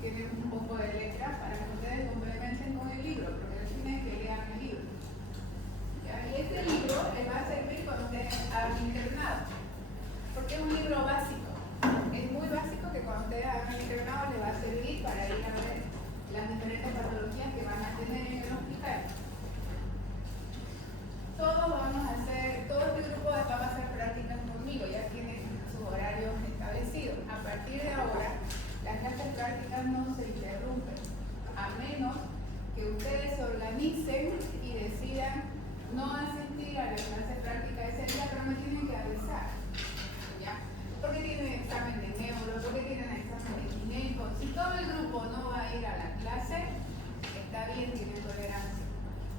tiene un poco de letra para que ustedes complementen con el libro, porque al fin es que lean el libro. ¿Ya? Y este libro les va a servir cuando ustedes hagan internado, porque es un libro básico. Es muy básico que cuando ustedes hagan internado les va a servir para ir a ver las diferentes patologías que van a tener en el hospital. Todos vamos a hacer, todo este grupo va a hacer prácticas conmigo, ya tienen sus horarios establecidos. A partir de ahora, las clases prácticas no se interrumpen, a menos que ustedes se organicen y decidan no asistir a la clase práctica ese día, pero me tienen que avisar. ¿Ya? Porque tienen examen de neuro, porque tienen examen de gineco. Si todo el grupo no va a ir a la clase, está bien, tienen tolerancia.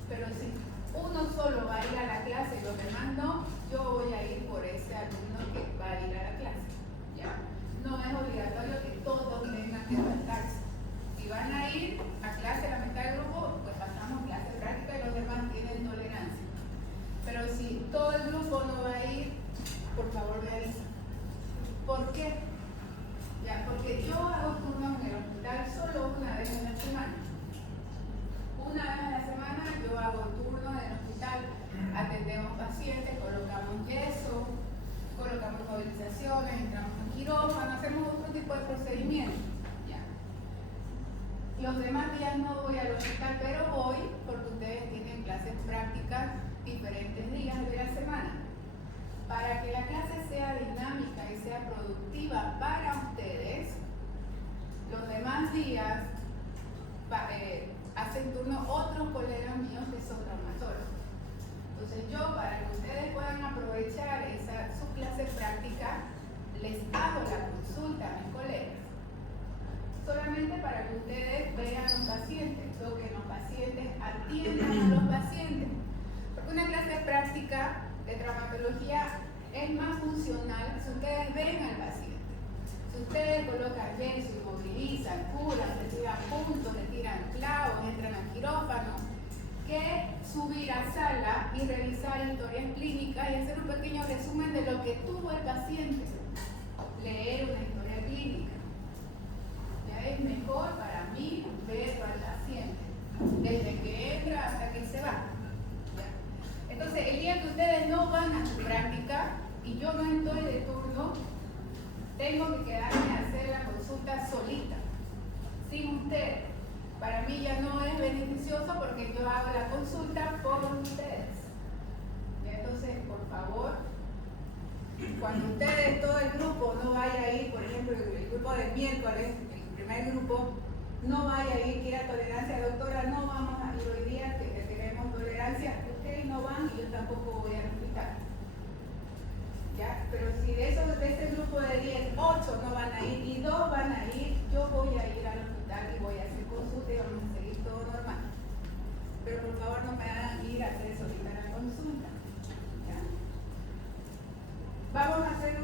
Pero si uno solo va a ir a la clase y los demás no, yo voy a ir por ese alumno que va a ir a la clase. ¿Ya? No es obligatorio que todos tengan que faltarse. Si van a ir a clase la mitad del grupo, pues pasamos clase práctica y los demás tienen tolerancia. Pero si todo el grupo no va a ir, por favor me avisan. ¿Por qué? Ya, porque yo hago turnos en el hospital solo una vez en la semana. Una vez a la semana yo hago turnos en el hospital, atendemos pacientes, colocamos yeso, colocamos movilizaciones, entramos en quirófano, hacemos otro tipo de procedimientos. ¿Ya? Los demás días no voy al hospital, pero voy porque ustedes tienen clases prácticas diferentes días de la semana. Para que la clase sea dinámica y sea productiva para ustedes, los demás días hacen turno otros colegas míos que son traumatólogos. Entonces yo, para que ustedes puedan aprovechar su clase práctica, les hago la consulta a mis colegas. Solamente para que ustedes vean a los pacientes, toquen los pacientes, atiendan a los pacientes. Porque una clase práctica de traumatología es más funcional si ustedes ven al paciente. Si ustedes colocan yeso y movilizan, curan, retiran puntos, retiran clavos, entran al quirófano, que subir a sala y revisar historias clínicas y hacer un pequeño resumen de lo que tuvo el paciente. Leer una historia clínica. Ya es mejor para mí ver al paciente, desde que entra hasta que se va. ¿Ya? Entonces, el día que ustedes no van a su práctica y yo no estoy de turno, tengo que quedarme a hacer la consulta solita, sin ustedes. Para mí ya no es beneficioso porque yo hago la consulta por ustedes. Entonces, por favor, cuando ustedes, todo el grupo, no vaya a ir, por ejemplo, el grupo del miércoles, el primer grupo, no vaya a ir, quiera tolerancia, doctora, no vamos a ir hoy día, que tenemos tolerancia, ustedes no van y yo tampoco voy al hospital. ¿Ya? Pero si de ese grupo de 10, 8 no van a ir y 2 van a ir, yo voy a ir al hospital y voy a hacer consulta y vamos a seguir todo normal. Pero por favor no me hagan ir a hacer solita la consulta. ¿Ya? Vamos a hacer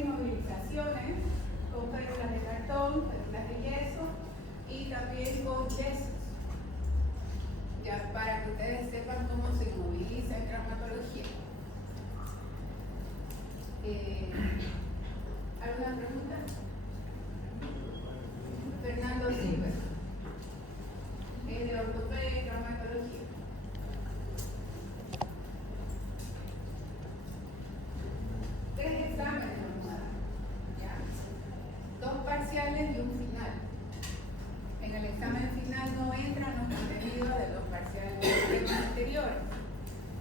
inmovilizaciones con férulas de cartón, férulas de yeso y también con yesos. Ya, para que ustedes sepan cómo se inmoviliza en traumatología. ¿Alguna pregunta? Fernando Silva, es de ortopedia y traumatología. Tres exámenes normal, ¿ya? 2 parciales y un final. En el examen final no entran los contenidos de los parciales de los temas anteriores.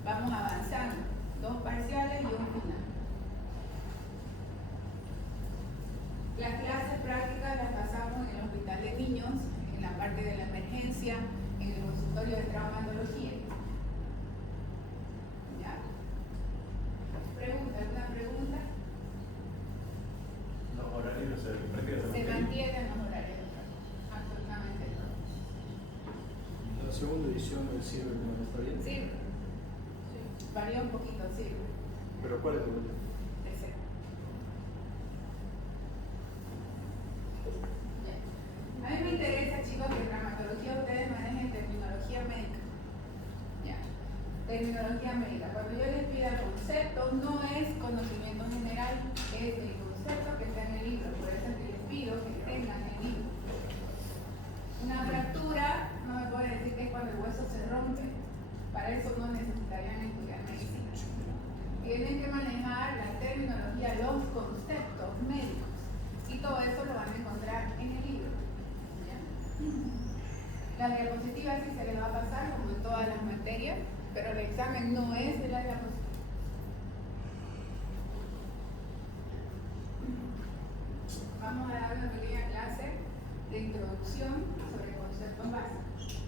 Vamos avanzando, 2 parciales y un final. Las clases prácticas las pasamos en el hospital de niños, en la parte de la emergencia, en el consultorio de traumatología. ¿Ya? ¿Alguna pregunta? Los horarios se mantienen los horarios, absolutamente no. ¿La segunda edición del sirve como está bien? Sí, varía un poquito, sí. ¿Pero cuál es el último? A mí me interesa, chicos, que en traumatología ustedes manejen terminología médica. ¿Ya? Terminología médica. Cuando yo les pida concepto, no es conocimiento general, es el concepto que está en el libro. Por eso es que les pido que tengan el libro. los conceptos médicos. Y todo eso lo van a encontrar en el libro. ¿Ya? Las diapositivas sí se les va a pasar como en todas las materias, pero el examen no es de las diapositivas. Vamos a dar una pequeña clase de introducción sobre conceptos básicos.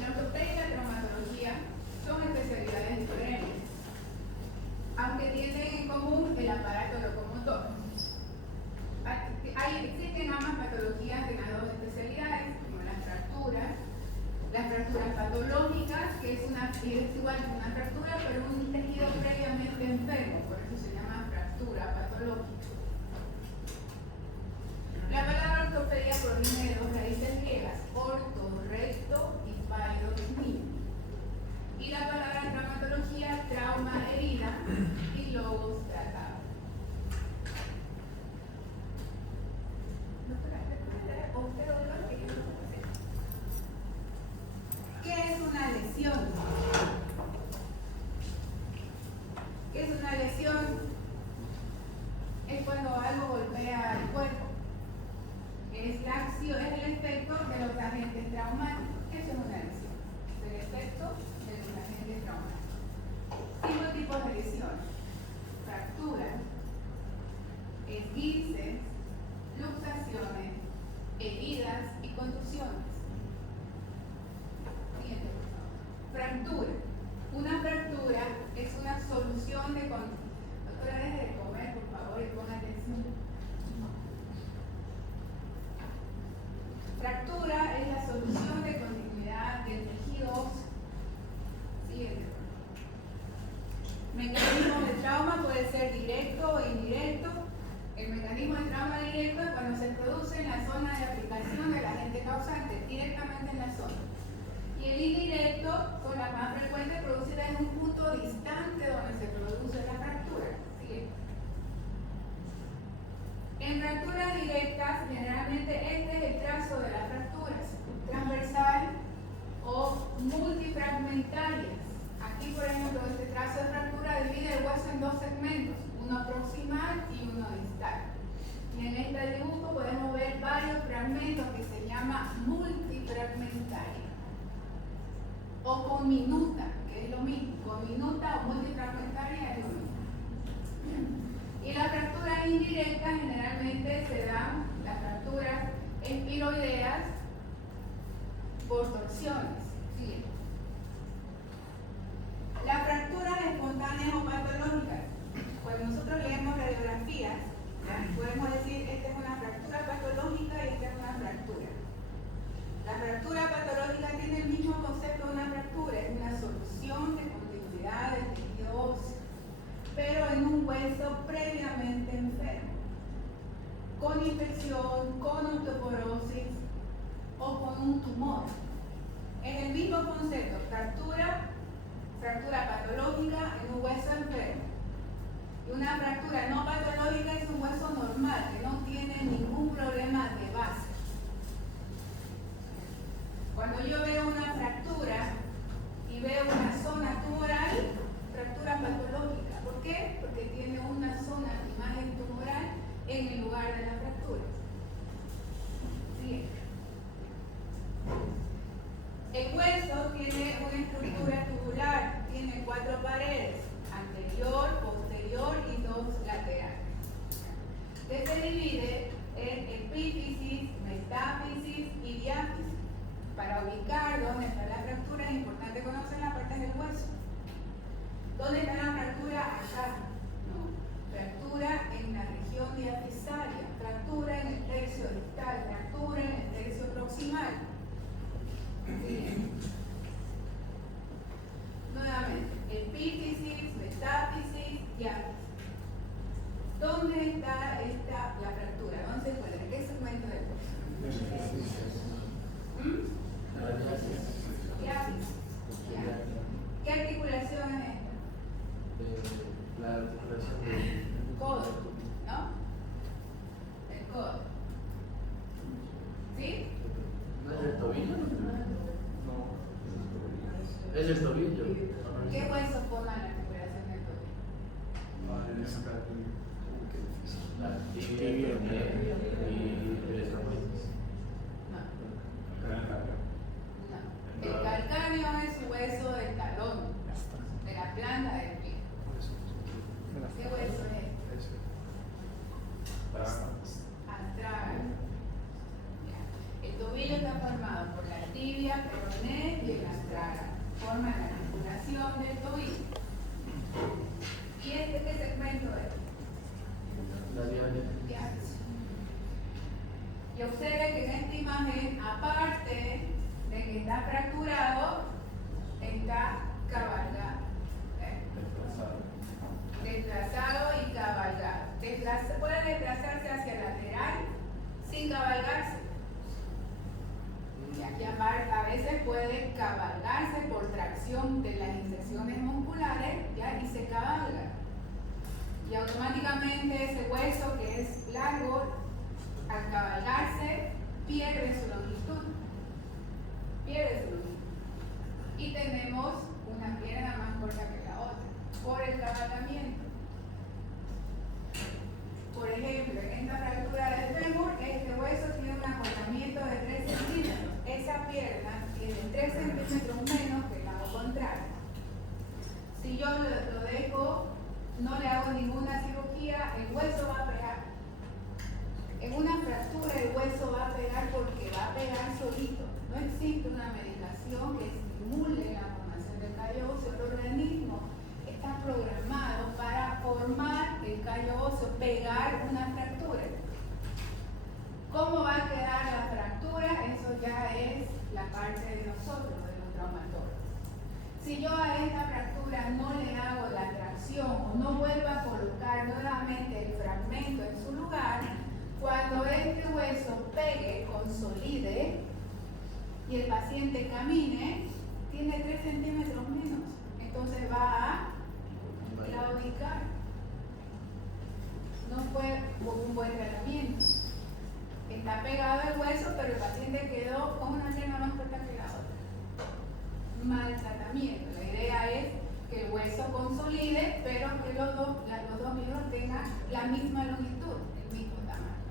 La ortopedia y la traumatología son especialidades diferentes, aunque tienen en común el aparato locomotor. Existen ambas patologías en las dos especialidades, como las fracturas patológicas, que es igual que una fractura, pero un tejido previamente enfermo, por eso se llama fractura patológica. La palabra ortopedia proviene de dos raíces griegas, orto, recto, y paidos, niño. Y la palabra traumatología, trauma, herida, y logos, tratado. ¿Qué es una lesión? ¿Qué es una lesión? Es cuando algo golpea el cuerpo. Es la acción, es el efecto de los agentes traumáticos. Eso es una lesión. Es el efecto de los agentes traumáticos. 5 tipos de lesiones: fracturas, esguinces, luxaciones, heridas y contusiones. Siguiente, por favor. Fractura. Una fractura es una solución de Doctora, deje de comer, por favor, y ponga atención. Fractura es la solución de continuidad del tejido óseo. Siguiente, por favor. Mecanismo de trauma puede ser directo o indirecto. El mecanismo de trauma directo es cuando se produce en la zona de aplicación del agente causante, directamente en la zona. Y el indirecto, con la más frecuente, producida en un punto distante donde se produce la fractura. Siguiente. En fracturas directas, generalmente este es el trazo de las fracturas, transversal o multifragmentarias. Aquí, por ejemplo, este trazo de fractura divide el hueso en 2 segmentos, uno proximal y uno distal. Y en este dibujo podemos ver varios fragmentos que se llama multifragmentaria o conminuta, que es lo mismo. Conminuta o multifragmentaria es lo mismo. Y las fracturas indirectas generalmente se dan, las fracturas espiroideas, por torsiones. ¿Sí? Las fracturas espontáneas o patológicas. Cuando nosotros leemos radiografías, ¿ya? Podemos decir, esta es una fractura patológica y esta es una fractura. La fractura patológica tiene el mismo concepto de una fractura, es una solución de continuidad del tejido óseo, pero en un hueso previamente enfermo, con infección, con osteoporosis o con un tumor. Es el mismo concepto, fractura patológica en un hueso enfermo. Y una fractura no patológica es un hueso normal, que no tiene ningún problema de base. Cuando yo veo una fractura y veo una zona tumoral, fractura patológica. ¿Por qué? Porque tiene una zona de imagen tumoral en el lugar de la fractura. Siguiente. El hueso tiene una estructura tubular, tiene 4 paredes, anterior, posterior y 2 laterales, que se divide en epífisis, metáfisis y diáfisis. Para ubicar dónde está la fractura es importante conocer las partes del hueso. ¿Dónde está la fractura? Acá. No. Fractura en la región diafisaria, fractura en el tercio distal, fractura en el tercio proximal. Bien. Nuevamente, epífisis, metáfisis, diáfisis. ¿Dónde está la fractura? ¿Dónde se encuentra? ¿En qué segmento del hueso? Diáfisis. ¿Qué articulación es esta? La articulación del Codo, ¿no? El codo. ¿Sí? ¿No es el tobillo? Es el tobillo. ¿Qué hueso forma la articulación del tobillo? La tibia, y el escapulitis. No. No. El calcáneo es hueso del talón, de la planta del pie. ¿Qué hueso es? Astragal. El tobillo está formado por la tibia, peroné y el astragal. Forman la articulación del tobillo. ¿Y este qué segmento es? La diálisis. Y observen que en esta imagen, aparte de que está fracturado, está cabalgado. Desplazado y cabalgado. Puede desplazarse hacia el lateral sin cabalgarse. Y aquí aparte, a veces puede cabalgarse por tracción de las inserciones musculares, ¿ya? Y se cabalga. Y automáticamente ese hueso que es largo, al cabalgarse, pierde su longitud. Y tenemos una pierna más corta que la otra, por el cabalgamiento. Por ejemplo, en esta fractura del fémur, este hueso tiene un acortamiento de 3 centímetros. Esa pierna tiene 3 centímetros menos que el lado contrario. Si yo lo dejo, no le hago ninguna cirugía, el hueso va a pegar. En una fractura el hueso va a pegar porque va a pegar solito. No existe una medicación que estimule la formación del callo óseo. El organismo está programado para formar el callo óseo, pegar una fractura. ¿Cómo va a quedar la fractura? Eso ya es la parte de nosotros, de los traumatólogos. Si yo a esta fractura no le hago la tracción o no vuelvo a colocar nuevamente el fragmento en su lugar, cuando este hueso pegue, consolide y el paciente camine, tiene 3 centímetros menos. Entonces va a claudicar. No fue un buen tratamiento. Está pegado el hueso, pero el paciente quedó con una pierna más corta que la otra. Mal tratamiento. La idea es que el hueso consolide, pero que los dos miembros tengan la misma longitud, el mismo tamaño.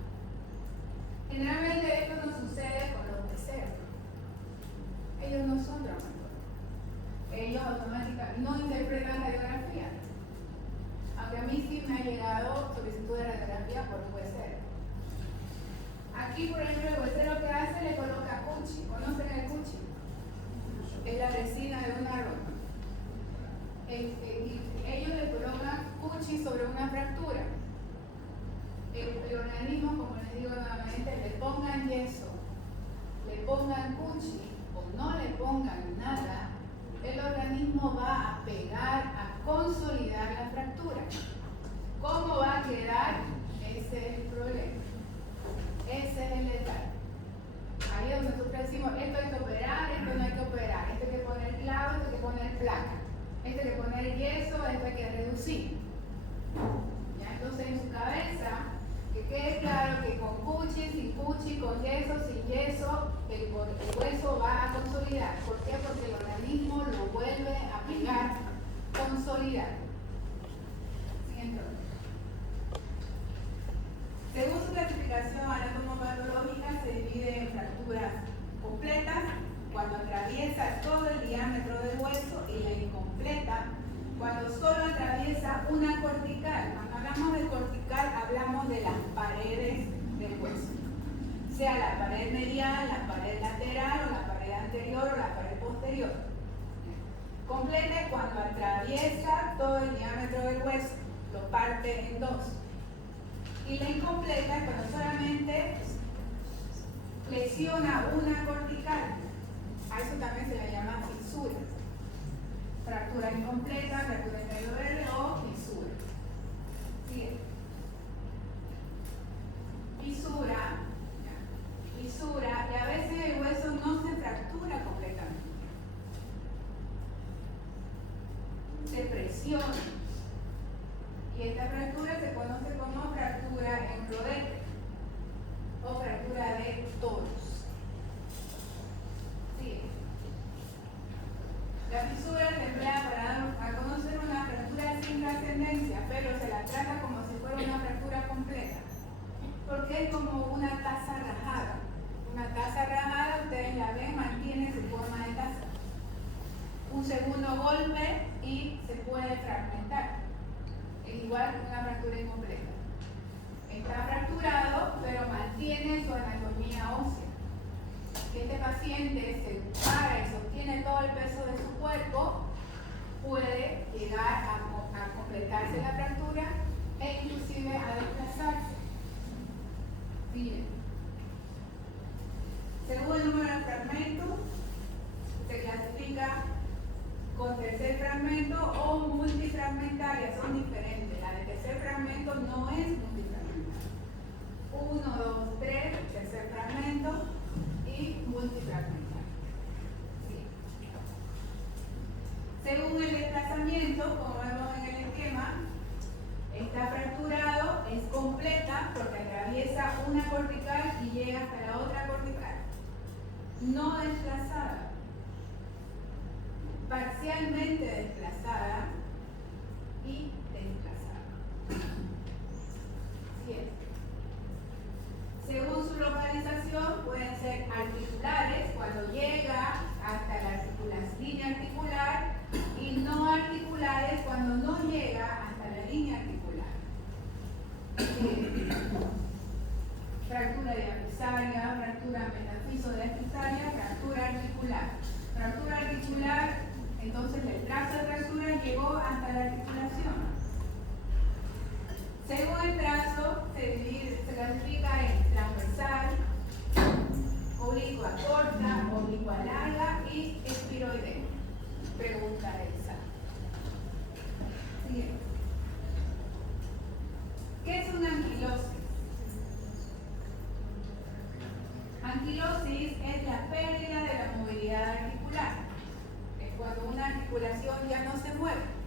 Generalmente esto no sucede con los peceros. Ellos no son traumatólogos. Ellos automáticamente no interpretan radiografía. Aunque a mí sí me ha llegado solicitud de radiografía por un huesero. Aquí, por ejemplo, el huesero que hace le coloca cuchi. ¿Conocen el cuchi? Es la resina de una ropa. Ellos le colocan cuchi sobre una fractura. El organismo, como les digo nuevamente, le pongan yeso, le pongan cuchi o no le pongan nada, el organismo va a pegar, a consolidar la fractura. ¿Cómo va a quedar? Ese es el problema. Ese es el detalle. Ahí es donde nosotros decimos, esto hay que operar, esto no hay que operar, esto hay que poner clavo, esto hay que poner placa, esto hay que poner yeso, esto hay que reducir. ¿Ya? Entonces en su cabeza, que quede claro que con cuchi, sin cuchi, con yeso, sin yeso, el hueso va a consolidar. ¿Por qué? Porque el organismo lo vuelve a pegar, consolidar. Siguiente. Según su clasificación anatomopatológica, se divide en fracturas completas, cuando atraviesa todo el diámetro del hueso, y la incompleta, cuando solo atraviesa una cortical. Cuando hablamos de cortical, hablamos de las paredes del hueso, sea la pared medial, la pared lateral, o la pared anterior, o la pared posterior. Completa es cuando atraviesa todo el diámetro del hueso, lo parte en dos. Y la incompleta es cuando solamente lesiona una cortical. A eso también se le llama fisura. Fractura incompleta, fractura verde o fisura. Sigue. Fisura, y a veces el hueso no se fractura completamente. Se presiona. Y esta fractura se conoce como fractura en rodete o fractura de toros. Sigue. La fisura se emplea para dar a conocer una fractura sin trascendencia, pero se la trata como si fuera una fractura completa, porque es como una taza rajada. Una taza rajada, ustedes la ven, mantiene su forma de taza. Un segundo golpe y se puede fragmentar. Es igual que una fractura incompleta. Está fracturado, pero mantiene su anatomía ósea. Si este paciente se para y sostiene todo el peso de su cuerpo, puede llegar a completarse la fractura e inclusive a desplazarse. Bien. Según el número de fragmentos, se clasifica con tercer fragmento o multifragmentaria, son diferentes. La de tercer fragmento no es multifragmentaria. 1, 2, 3, tercer fragmento y multifragmentaria. Sí. Según el desplazamiento, como vemos en el esquema, está fracturado, es completa porque atraviesa una cortical y llega hasta la otra cortical. No desplazada, parcialmente desplazada y desplazada. Bien. Según su localización, pueden ser articulares cuando llega hasta la línea articular y no articulares cuando no llega hasta la línea articular. Fractura diafisaria, fractura metafiso-diafisaria, fractura articular. Fractura articular, entonces el trazo de fractura llegó hasta la articulación. Según el trazo, se clasifica en transversal, oblicua corta, oblicua larga y espiroidea. Pregunta Elsa. Siguiente. ¿Qué es una anquilosis? Anquilosis es la pérdida de la movilidad articular. Es cuando una articulación ya no se mueve.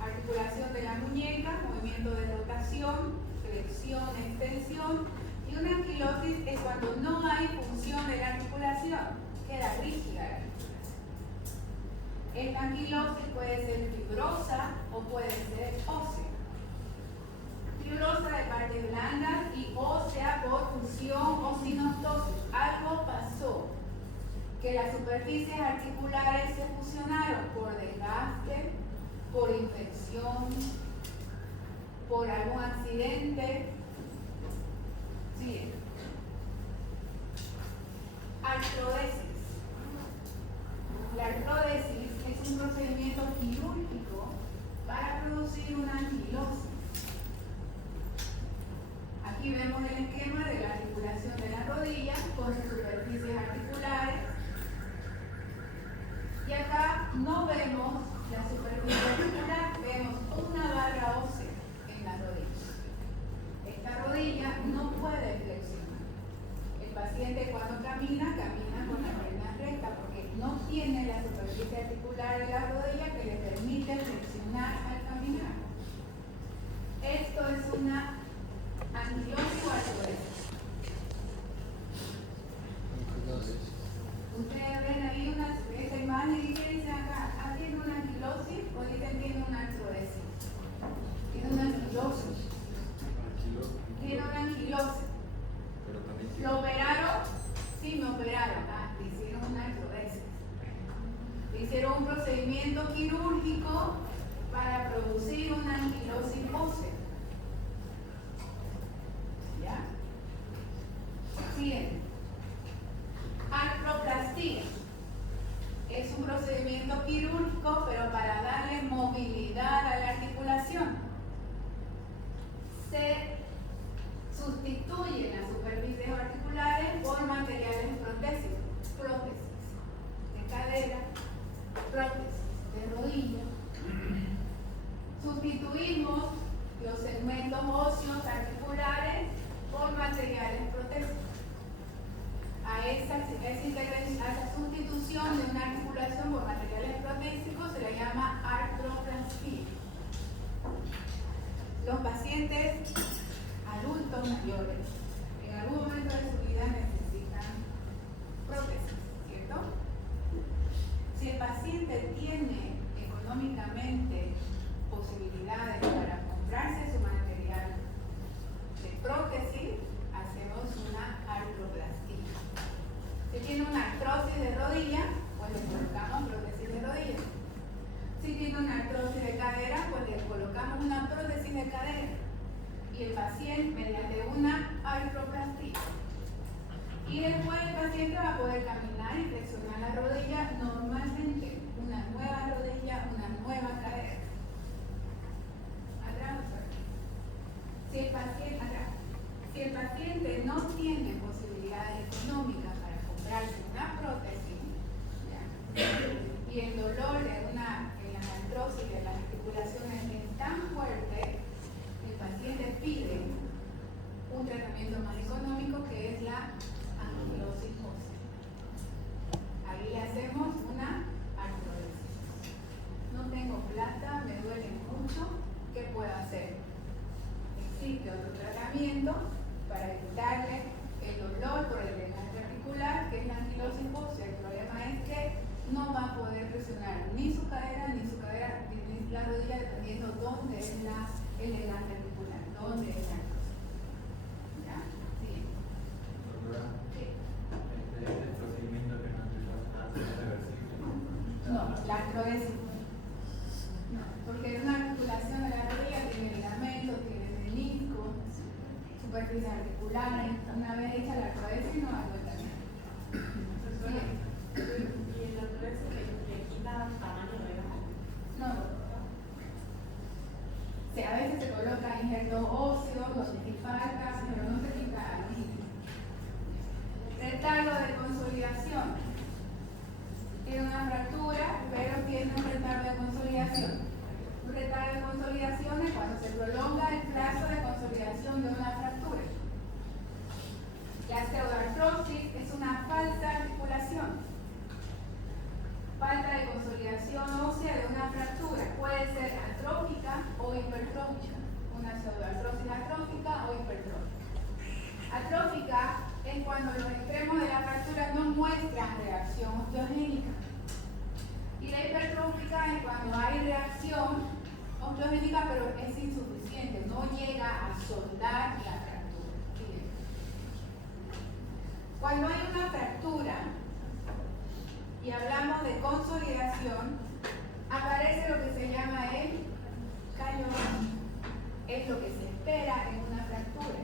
Articulación de la muñeca, movimiento de rotación, flexión, extensión. Y una anquilosis es cuando no hay función de la articulación, queda rígida la articulación. Esta anquilosis puede ser fibrosa o puede ser ósea. Fibrosa de partes blandas y ósea por fusión o sinostosis. Algo pasó, que las superficies articulares se fusionaron por desgaste, por infección, por algún accidente. Sigue. Artrodesis. La artrodesis es un procedimiento quirúrgico para producir una anquilosis. Aquí vemos el esquema de la articulación de la rodilla con sus superficies articulares. Y acá no vemos la superficie articular, vemos una barra ósea en la rodilla. Esta rodilla no puede flexionar. El paciente cuando camina con la pierna recta porque no tiene la superficie articular de la rodilla que le permite flexionar al caminar. Esto es una anquilosis o artrodesis. Ustedes ven ahí esta imagen y ¿qué dicen acá? ¿Ah, tiene una anquilosis o dicen tiene una artrodesis? Tiene una anquilosis. Tiene una anquilosis. ¿Lo operaron? Sí, me operaron. Ah, le hicieron una artrodesis. Le hicieron un procedimiento quirúrgico para producir una anquilosis ósea. ¿Ya? Siguiente. Artroplastia. Es un procedimiento quirúrgico, pero para darle movilidad a la articulación. Se sustituyen las superficies articulares por materiales prótesis de cadera, prótesis de rodilla. Sustituimos los segmentos óseos articulares por materiales protésicos. A esa sustitución de una articulación por materiales protésicos se le llama artroplastia. Los pacientes adultos mayores en algún momento de su vida necesitan prótesis, ¿cierto? Si el paciente paciente tiene económicamente posibilidades para comprarse su material de prótesis, hacemos una artroplastía. Si tiene una artrosis de rodilla, pues le colocamos prótesis de rodilla. Si tiene una artrosis de cadera, pues le colocamos una prótesis de cadera. Y el paciente, mediante una artroplastía. Y después el paciente va a poder caminar y flexionar la rodilla normalmente. Una nueva rodilla, una nueva cadera. Atrás, si el paciente no tiene posibilidades económicas para comprarse una prótesis, ¿ya? Y el dolor en la artrosis de las articulaciones es tan fuerte, el paciente pide un tratamiento más económico que es la anquilosis ósea. Ahí le hacemos una artrodesis. No tengo plata, me duele mucho, ¿qué puedo hacer? Existe otro tratamiento para evitarle el dolor por el desgaste articular, que es la anquilosis ósea. El problema es que no va a poder presionar ni su cadera ni la rodilla, dependiendo dónde es el desgaste articular, dónde es la cosa. ¿Ya? Sí. Doctora, Sí. este procedimiento que nos está reversible. No, la artrodesis. No, porque es una articulación de la rodilla, tiene ligamento, tiene menisco, superficies articulares. Una vez hecha la artrodesis no va a vuelta nada. ¿Y el artrodesis le quita tamaño real? No. Sí, a veces se coloca injertos óseos, donde falta, pero no se quita el retardo de consolidación. Tiene una fractura, pero tiene un retardo de consolidación. Un retardo de consolidación es cuando se prolonga el plazo de consolidación de una fractura. La pseudoartrosis es una falsa articulación. Falta de consolidación ósea de una fractura. Puede ser atrófica o hipertrófica. Una pseudoartrosis atrófica o hipertrófica. Atrófica es cuando los extremos de la fractura no muestran reacción osteogénica. Y la hipertrófica es cuando hay reacción osteogénica pero es insuficiente, no llega a soldar la fractura. Cuando hay una fractura y hablamos de consolidación, aparece lo que se llama el callo óseo. Es lo que se espera en una fractura.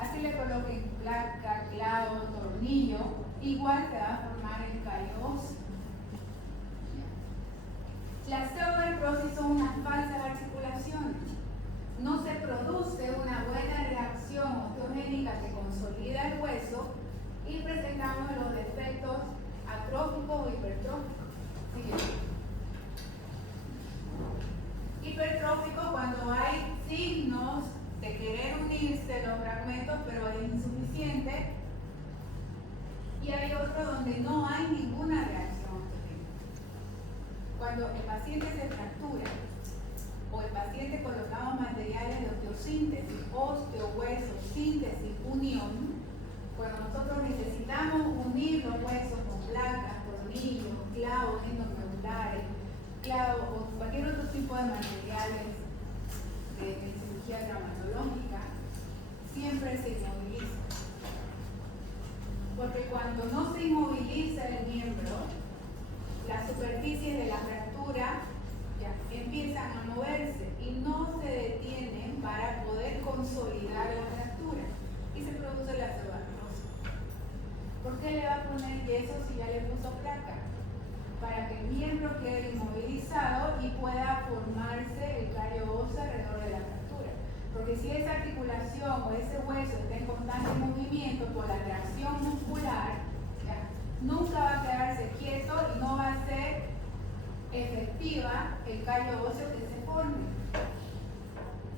Así le coloquen placa, clavo, tornillo, igual se va a formar el callo óseo. Las pseudoartrosis son unas falsas articulaciones. No se produce una buena reacción osteogénica que consolida el hueso y presentamos los defectos atróficos o hipertróficos. Hipertrófico cuando hay signos de querer unirse los fragmentos pero es insuficiente, y hay otro donde no hay ninguna reacción osteogénica. Cuando el paciente se fractura o el paciente colocamos materiales de osteosíntesis, osteo-hueso, síntesis, unión, cuando nosotros necesitamos unir los huesos con placas, tornillos, clavos endomedulares, clavos o cualquier otro tipo de materiales de cirugía traumatológica, siempre se inmoviliza. Porque cuando no se inmoviliza el miembro, las superficies de la fractura ya empiezan a moverse y no se detienen para poder consolidar la fractura y se produce la pseudoartrosis. ¿Por qué le va a poner yeso si ya le puso placa? Para que el miembro quede inmovilizado y pueda formarse el callo óseo alrededor de la fractura. Porque si esa articulación o ese hueso está en constante movimiento por la tracción muscular, ¿ya? Nunca va a quedarse quieto y no va a ser efectiva el callo óseo que se forme.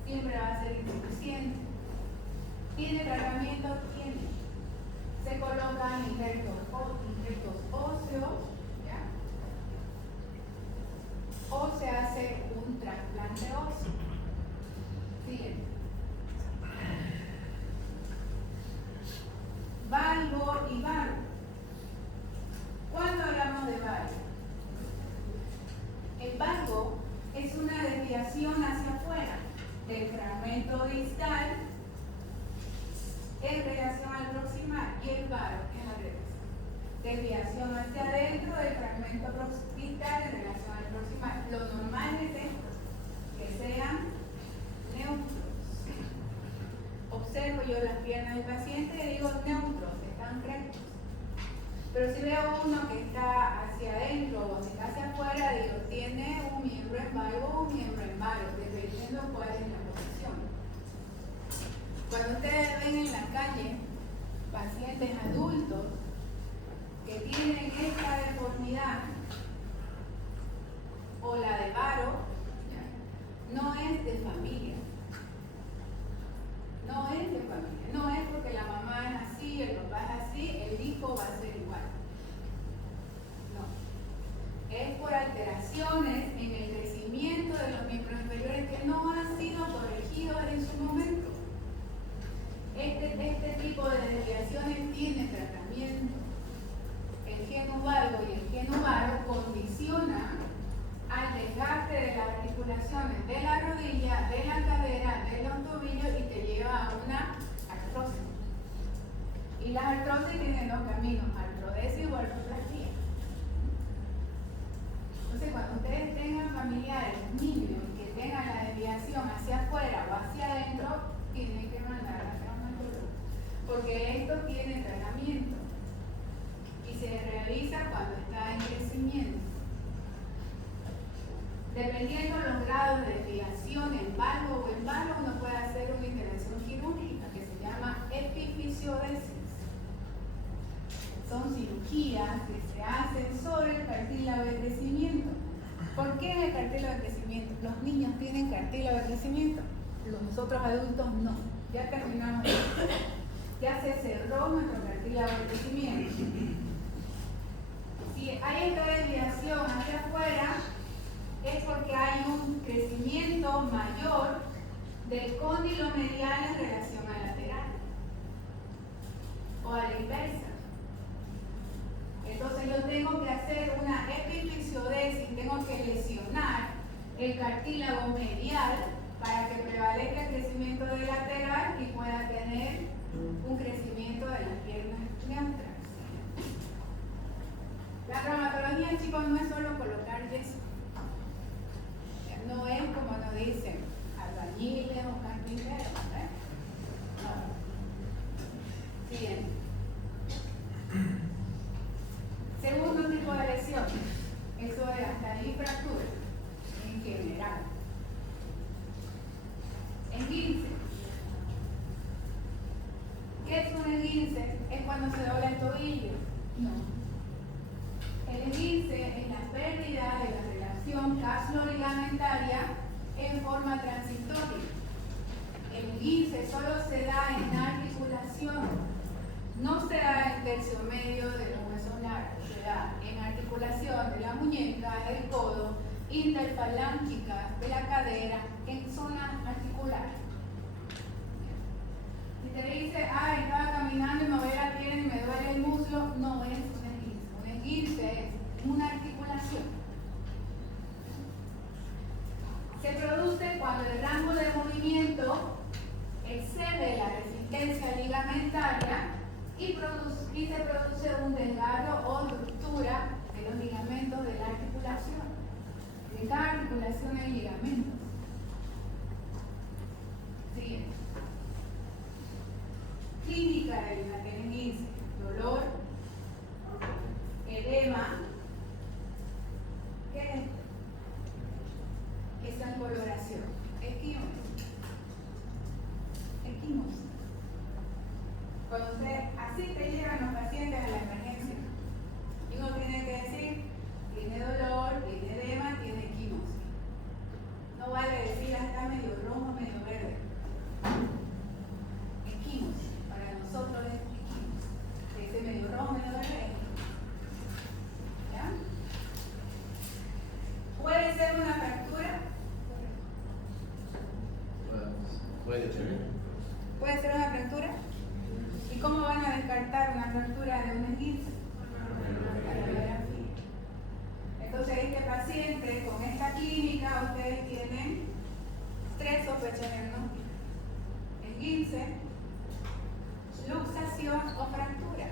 Siempre va a ser insuficiente. ¿Tiene tratamiento? Tiene. Se colocan injertos óseos, ¿ya? O se hace un trasplante óseo. Siguiente. Valgo y vago. ¿Cuándo hablamos de valgo? El valgo es una desviación hacia afuera del fragmento distal en relación al proximal, y el varo es al revés. Desviación hacia adentro del fragmento distal en relación al proximal. Lo normal es esto, que sean neutros. Observo yo las piernas del paciente y digo neutros, están rectos. Pero si veo uno que está hacia adentro o que está hacia afuera, digo, tiene un miembro en valgo o un miembro en varo, dependiendo cuál es la posición. Cuando ustedes ven en la calle pacientes adultos que tienen esta deformidad o la de varo, no es de familia. No es de familia, no es porque la mamá es así, el papá es así, el hijo va a ser igual. No. Es por alteraciones en el crecimiento de los miembros inferiores que no han sido corregidos en su momento. Este tipo de desviaciones tiene tratamiento. El geno valgo y el geno varo condicionan al desgaste de las articulaciones de la rodilla, de la cadera, de los tobillos y te lleva a una artrosis. Y las artrosis tienen dos caminos, artrodesis o artroplastía. Entonces, cuando ustedes tengan familiares, niños, que tengan la desviación hacia afuera o hacia adentro, tienen que mandar a traumatólogo, porque esto tiene tratamiento y se realiza cuando está en crecimiento. Dependiendo de los grados de desviación en valgo o en varo, uno puede hacer una intervención quirúrgica que se llama epifisiodesis. Son cirugías que se hacen sobre el cartílago de crecimiento. ¿Por qué en el cartílago de crecimiento? Los niños tienen cartílago de crecimiento, nosotros adultos no. Ya terminamos. Ya se cerró nuestro cartílago de crecimiento. Si hay esta desviación hacia afuera, es porque hay un crecimiento mayor del cóndilo medial en relación al lateral o a la inversa. Entonces yo tengo que hacer una epifisiodesis, tengo que lesionar el cartílago medial para que prevalezca el crecimiento del lateral y pueda tener un crecimiento de las piernas neutras. La traumatología, chicos, no es solo colocar yeso. No es como nos dicen albañiles o carpinteros, ¿eh? No. Siguiente. Segundo tipo de lesión. Eso es hasta ahí fractura en general. Esguince. ¿Qué es un esguince? Es cuando se dobla el tobillo. No. El esguince es la pérdida de la relación caslo-ligamentaria en forma transitoria. El esguince solo se da en articulación, no se da en tercio medio de los huesos largos, se da en articulación de la muñeca, del codo, interfalángica, de la cadera, en zona articular. Si te dice, ay, estaba caminando y me duele la pierna y me duele el muslo, no es un esguince. Un esguince es una articulación. Se produce cuando el rango de movimiento excede la resistencia ligamentaria y se produce un desgarro o ruptura de los ligamentos de la articulación. De cada articulación hay ligamentos. Siguiente. Clínica de la esguince: dolor, edema. ¿Qué es esto? Esa coloración. Equimosis. Equimosis. Cuando usted, así te llegan los pacientes a la emergencia y uno tiene que decir, tiene dolor, tiene edema, tiene equimosis. No vale decir, está medio rojo, medio verde. Equimosis. Para nosotros es equimosis. Ese medio rojo, medio verde. ¿Ya? ¿Puede ser una fractura? Puede ser. ¿Puede ser una fractura? ¿Y cómo van a descartar una fractura de un esguince? Entonces este paciente paciente con esta clínica, ustedes tienen 3 sospechas diagnósticas: esguince, luxación o fractura.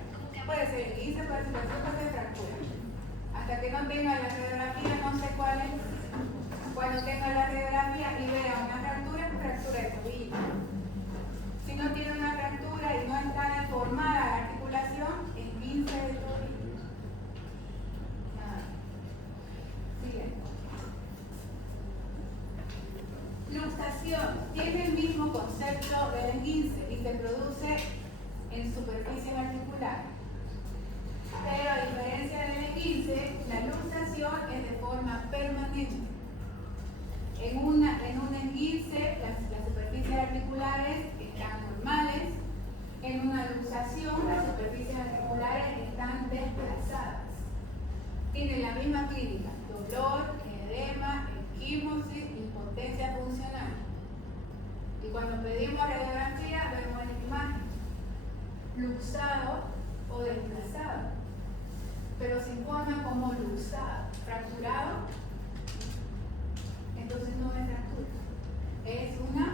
Puede ser esguince, puede ser luxación, puede ser fractura. Hasta que no tenga la radiografía, no sé cuál es. Cuando tenga la radiografía y vea una fractura, es fractura de tobillo. Si no tiene una fractura y no está deformada la articulación, esguince de tobillo. Nada. Siguiente. Luxación tiene el mismo concepto del esguince y se produce en superficies articulares. Pero a diferencia del esguince, la luxación es de forma permanente. En un esguince, las superficies articulares están normales. En una luxación, las superficies articulares están desplazadas. Tienen la misma clínica: dolor, edema, esquimosis, impotencia funcional. Y cuando pedimos radiografía, vemos la imagen: luxado o desplazado. Pero se informa como luxado. Fracturado, entonces no es fractura, es una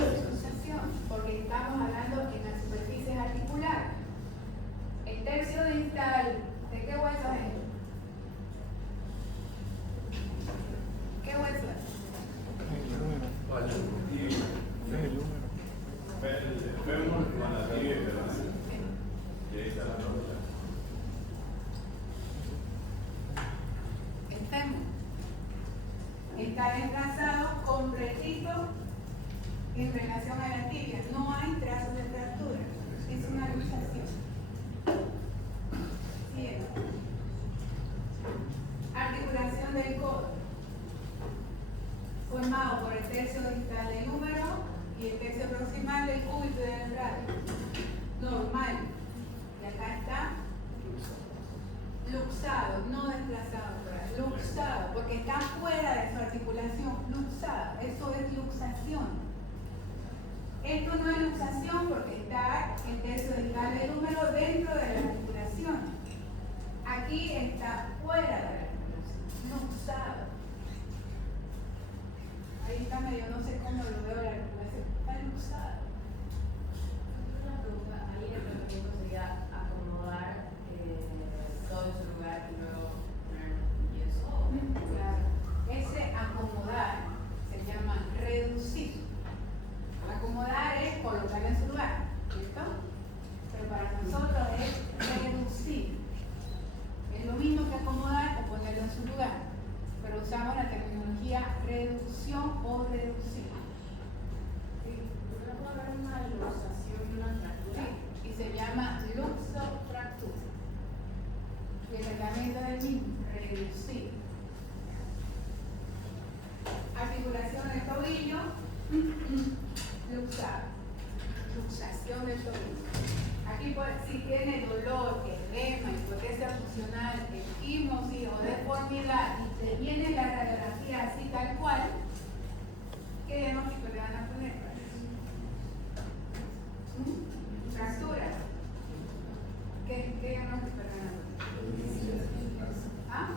luxación, porque estamos hablando en las superficies articulares. El tercio distal, ¿de qué hueso es? ¿Qué hueso es? El fémur con la tibia y ahí está la rótula. El fémur está desplazado completito en relación a la tibia. No hay trazos de fractura. Es una luxación. Bien. Articulación del codo, formado por el tercio distal del húmero y el tercio proximal del cúbito y del radio. Normal. Y acá está luxado, no desplazado, luxado, porque está fuera de su articulación. Luxado, eso es luxación. Esto no es luxación porque está el tercio distal del húmero dentro de la articulación. Aquí está fuera de la articulación, luxado. Ahí está medio, no sé cómo lo veo la articulación, está luxado. Una pregunta, ahí el tratamiento sería acomodar todo en su lugar y luego poner yeso. Claro. Ese acomodar se llama reducir. Acomodar es colocar en su lugar, ¿cierto? Pero para nosotros es reducir. Es lo mismo que acomodar o ponerlo en su lugar, pero usamos la terminología reducción o reducir. ¿Sí? ¿No puede haber una luxación y una fractura? Sí, y se llama luxofractura. Y el tratamiento es el mismo, reducir. Articulación del tobillo, luxar. Luxación del tobillo. Aquí si tiene dolor, edema, impotencia funcional, esquimosis o deformidad y se viene la radiografía así tal cual, ¿qué diagnóstico le van a poner? Fractura. ¿Qué diagnóstico le van a poner? ¿Ah?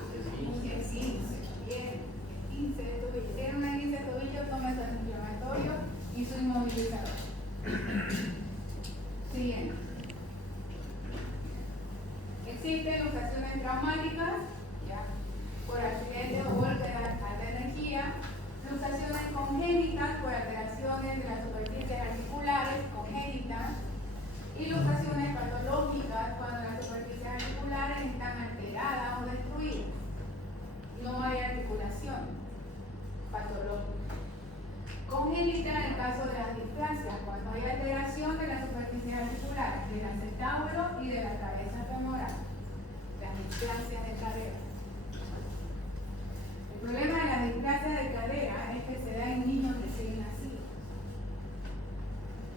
Esguince. Bien. Esguince de tobillo. Tiene una esguince de tobillo, toma su antiinflamatorio y su inmovilizador. Siguiente. Existen luxaciones traumáticas, ¿ya? Por accidentes o golpes de alta energía, luxaciones congénitas por alteraciones de las superficies articulares congénitas y luxaciones patológicas cuando las superficies articulares están alteradas o destruidas. No hay articulación patológica. Congénita en el caso de las displasias, cuando hay alteración de las superficies articulares, del acetábulo y de la cabeza femoral. Las displasias de cadera. El problema de las displasias de cadera es que se da en niños recién nacidos.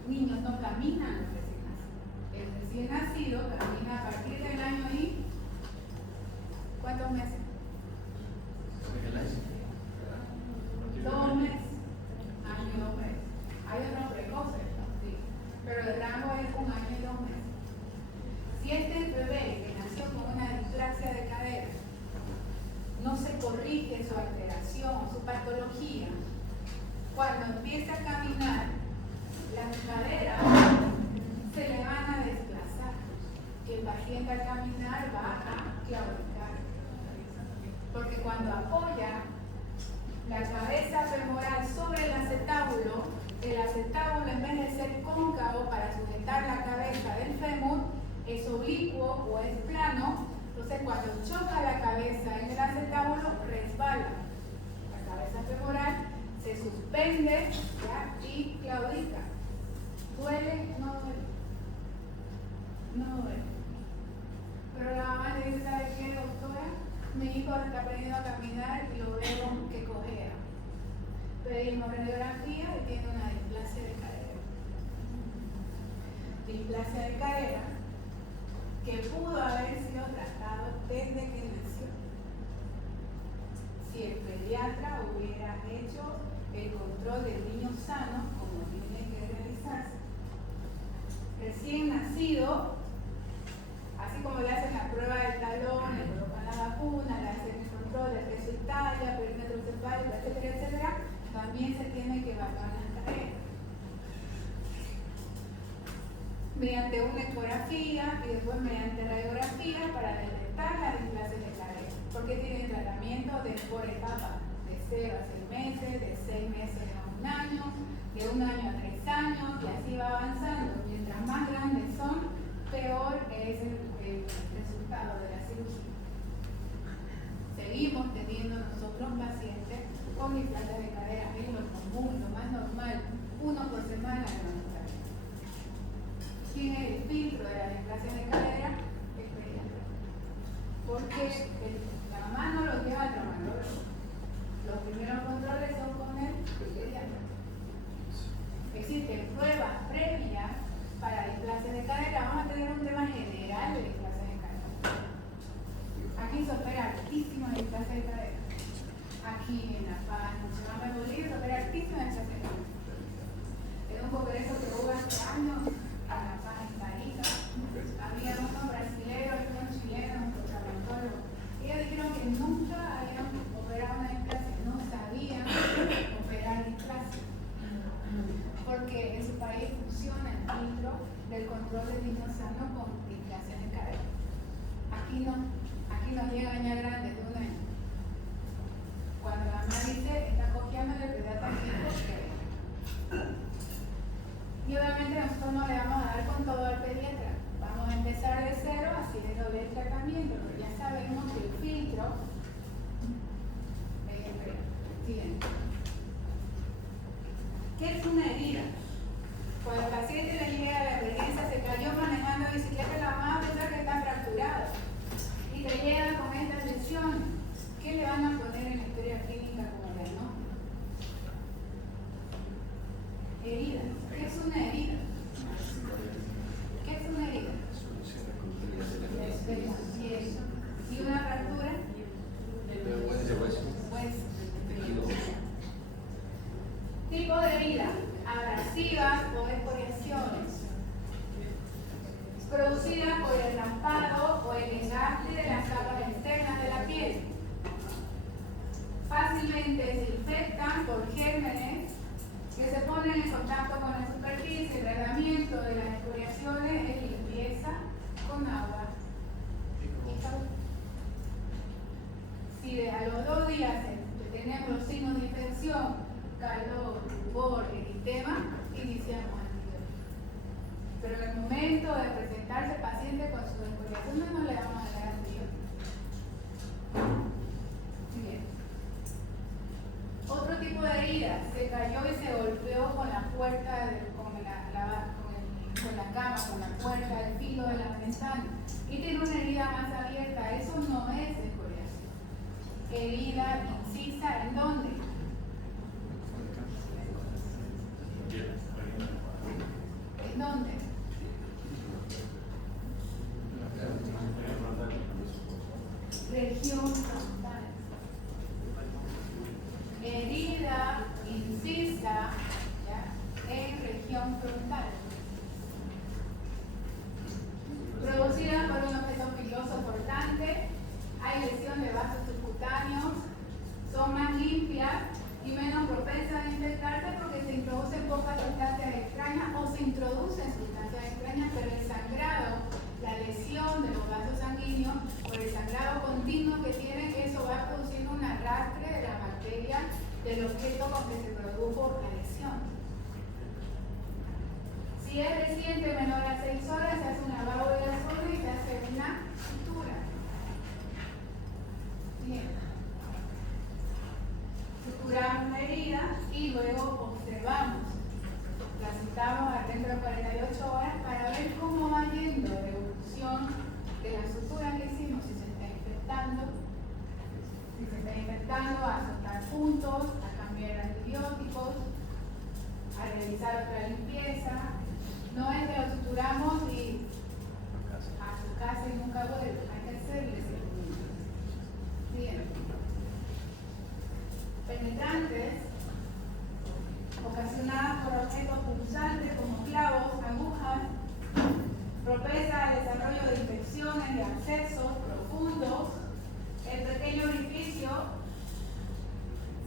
Niños no caminan los recién nacidos. El recién nacido camina a partir del año y ¿cuántos meses? 2 meses. Año y 2 meses. Hay otros precoces, ¿no? Sí. Pero el rango es 1 año y 2 meses. Si este bebé que nació con una displasia de cadera se corrige su alteración, su patología, cuando empieza a caminar, las caderas se le van a desplazar. El paciente al caminar va a claudicar. Porque cuando apoya la cabeza femoral sobre el acetábulo en vez de ser cóncavo para sujetar la cabeza del fémur, es oblicuo o es plano. Entonces cuando choca la cabeza en el acetábulo, resbala. La cabeza femoral se suspende, ¿ya? Y claudica. ¿Duele? No duele. No duele. Pero la mamá le dice, ¿sabe qué, doctora? Mi hijo está aprendiendo a caminar y lo veo que cojea. Pedimos radiografía y tiene una displasia de cadera. Displasia de cadera que pudo haber sido tratado desde que nació. Si el pediatra hubiera hecho el control del niño sano, como tiene que realizarse. Recién nacido, así como le hacen la prueba del talón, le colocan la vacuna, le hacen el control de peso y talla, perímetro cefálico, etcétera, etcétera, también se tiene que evaluar las caderas. Mediante una ecografía y después mediante radiografía para detectar las displasias de cadera. Porque tienen tratamiento por etapa, de 0 a 6 meses, de 6 meses a 1 año, de 1 año a 3 años, y así va avanzando. Mientras más grandes son, peor es el resultado de la cirugía. Seguimos teniendo nosotros pacientes con displasia de cadera, es lo común, lo más normal, 1 por semana en la mujer. ¿Quién es el filtro de la displasia de cadera? El pediatra. Porque la mamá no lo lleva al traumatólogo. Los primeros controles son con el pediatra. Existen pruebas previas para displasia de cadera. Vamos a tener un tema general de displasia de cadera. Aquí se opera altísimo de displasia de cadera. Aquí en La Paz, en Chimamanda, Bolivia, se opera altísimo de displasia de cadera. En un congreso que hubo hace años, en La Paz, en Tarija, había unos brasileños y unos chilenos, unos traumatólogos. Ellos dijeron que nunca habían operado una displasia, no sabían operar displasia. Porque en su país funciona el filtro del control del niño sano con displasia de cadera. Aquí no llegan ya grandes de 1 año. Cuando la mamá dice, está cojeando, le pediatra aquí porque. Y obviamente nosotros no le vamos a dar con todo al pediatra. Vamos a empezar de 0 haciéndole el tratamiento, pero ya sabemos que el filtro. Siguiente. ¿Qué es una herida? Cuando el paciente le llega a la emergencia, se cayó manejando bicicleta, la mamá piensa que está fracturado y te llega con esta lesión. ¿Qué le van a poner en la historia clínica como diagnóstico? Herida. ¿Qué es una herida? ¿Qué es una herida? ¿Y una fractura? Tipo de herida: abrasivas o escoriaciones, producidas por el raspado o el desgaste de las capas externas de la piel. Fácilmente se infectan por gérmenes que se ponen en contacto con la superficie. El tratamiento de las escoriaciones es limpieza con agua y jabón. Si a los 2 días tenemos los signos de infección, calor, rubor, eritema, iniciamos antibióticos. Pero en el momento de presentarse el paciente con sus escoriaciones no le vamos a dar antibióticos. Bien. Otro tipo de herida: se cayó y se golpeó con la puerta, con la cama, con la puerta, el filo de la ventana, y tiene una herida más abierta. Eso no es escoriación. Herida incisa, ¿en dónde? ¿En dónde? Región frontal. Herida incisa, ¿ya?, en región frontal. Producida por un objeto filoso cortante. Hay lesión de vasos subcutáneos. del objeto con que se produjo la lesión. Si es reciente, menor a 6 horas, se hace un lavado de la zona y se hace una sutura. Bien. Suturamos la herida y luego observamos. La citamos dentro de 48 horas para ver cómo va yendo la evolución de la sutura que hicimos, si se está infectando, a soltar puntos, a cambiar antibióticos, a realizar otra limpieza. No es que lo suturamos y a su casa y nunca vuelve, hay que hacerle seguimiento. Bien. Penetrantes ocasionadas por objetos punzantes como clavos, agujas, propensa al desarrollo de infecciones, de abscesos profundos. El pequeño orificio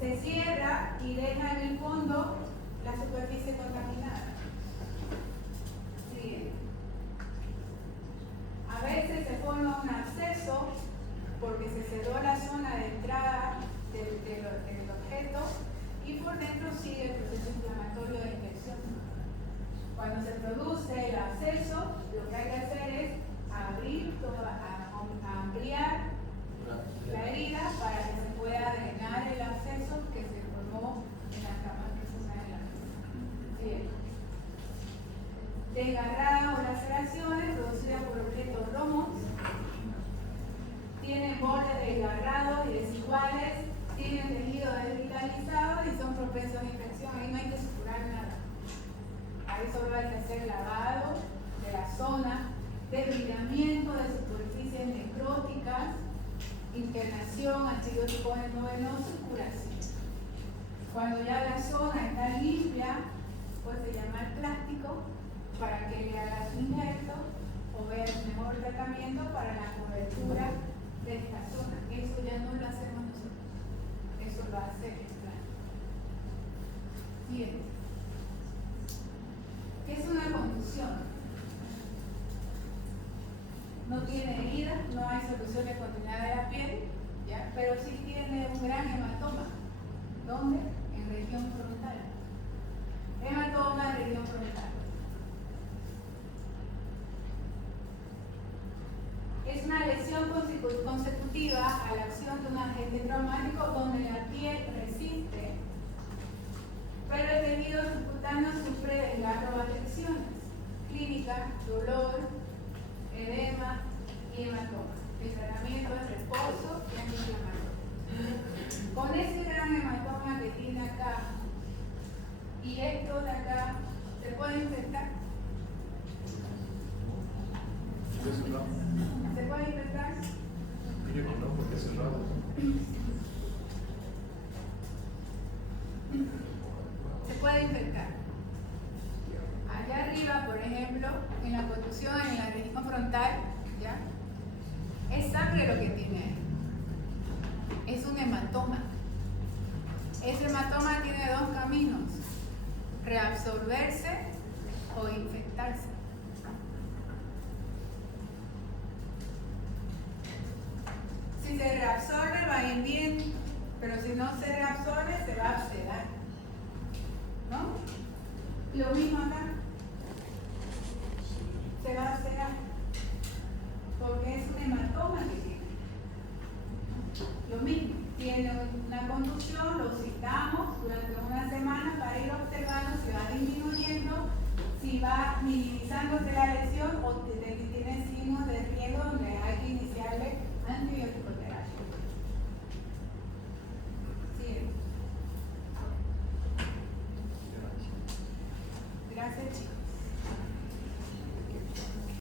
se cierra y deja en el fondo la superficie contaminada. Sigue. A veces se forma un absceso porque se cerró la zona de entrada del objeto y por dentro sigue el proceso inflamatorio de infección. Cuando se produce el absceso, lo que hay que hacer es abrir, ampliar la herida para que se pueda drenar el absceso que se formó en la cama profunda de la piel. Desgarrada o laceraciones producidas por objetos romos, tienen bordes desgarrados y desiguales, tienen tejido desvitalizado y son propensos a infección. Ahí no hay que suturar nada. Ahí solo hay que hacer lavado de la zona, desbridamiento de superficies necróticas, internación, antibiótico endovenoso y curación. Cuando ya la zona está limpia, pues se llama el plástico para que le haga su injerto o vea el mejor tratamiento para la cobertura de esta zona. Eso ya no lo hacemos nosotros, eso lo hace el plástico. Bien. ¿Qué es una contusión? No tiene herida, no hay solución de continuidad de la piel, ¿ya? Pero sí tiene un gran hematoma. ¿Dónde? En región frontal. Hematoma en región frontal. Es una lesión consecutiva a la acción de un agente traumático donde la piel resiste, pero el tejido subcutáneo sufre desgarro o afecciones. Clínica, dolor, edema y hematoma. El tratamiento es reposo y antiinflamatorio. Con ese gran hematoma que tiene acá y esto de acá, ¿se puede infectar? ¿Se puede infectar? Mire que no, porque es cerrado. Se puede infectar. Allá arriba, por ejemplo, en la contusión, en la región frontal, ¿ya? Es sangre lo que tiene. Es un hematoma. Ese hematoma tiene dos caminos: reabsorberse o infectarse. Si se reabsorbe va a ir bien, pero si no se reabsorbe se va a abscedar, ¿no? Lo mismo acá, se va a abscedar porque es un hematoma que tiene. Lo mismo, tiene una contusión, lo citamos durante una semana para ir observando si va disminuyendo, si va minimizándose la lesión o tiene signos de riesgo donde hay que iniciarle antibiótico-terapia. Sí. Gracias, chicos.